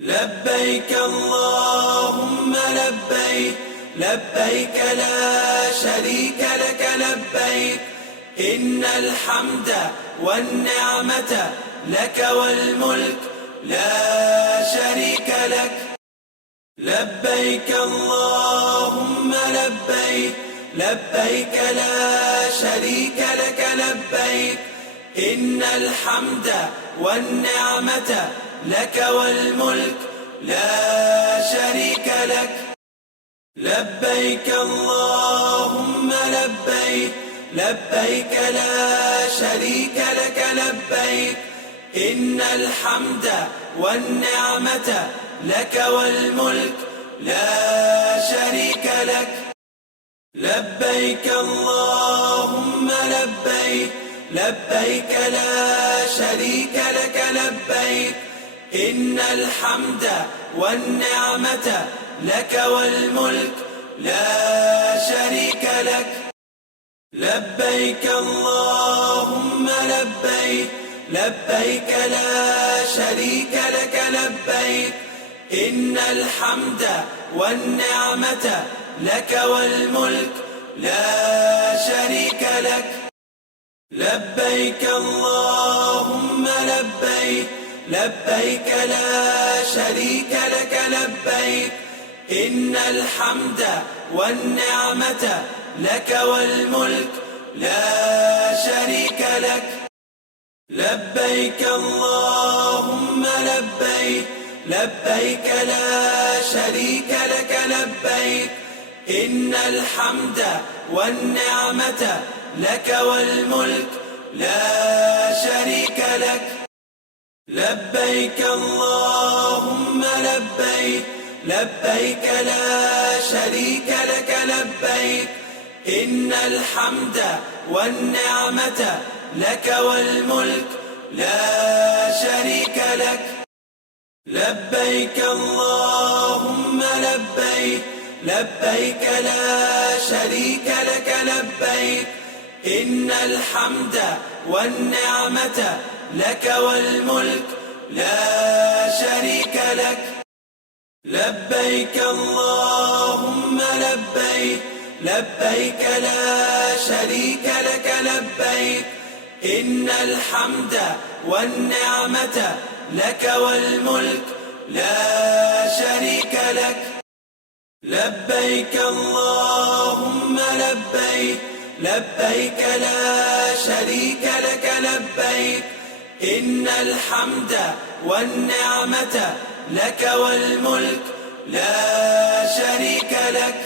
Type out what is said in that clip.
لبيك اللهم لبيك، لبيك لا شريك لك لبيك، إن الحمد والنعمة لك والملك لا شريك لك. لبيك اللهم لبيك، لبيك لا شريك لك لبيك، إن الحمد والنعمة لك والملك لا شريك لك. لبيك اللهم لبيك، لبيك لا شريك لك لبيك، إن الحمد والنعمة لك والملك لا شريك لك. لبيك اللهم لبيك، لبيك لا شريك لك لبيك، إن الحمد والنعمة لك والملك لا شريك لك. لبيك اللهم لبيك، لبيك لا شريك لك لبيك، إن الحمد والنعمة لك والملك لا شريك لك. لبيك اللهم لبيك، لبيك لا شريك لك لبيك، إن الحمد والنعمة لك والملك لا شريك لك. لبيك اللهم لبيك، لبيك لا شريك لك لبيك، إن الحمد والنعمة لك والملك لا شريك لك. لبيك اللهم لبيك، لبيك لا شريك لك لبيك، إن الحمد والنعمة لك والملك لا شريك لك. لبيك اللهم لبيك، لبيك لا شريك لك لبيك، إن الحمد والنعمة لك والملك لا شريك لك. لبيك اللهم لبيك، لبيك لا شريك لك لبيك، إن الحمد والنعمة لك والملك لا شريك لك. لبيك اللهم لبيك، لبيك لا شريك لك لبيك، إن الحمد والنعمة لك والملك لا شريك لك.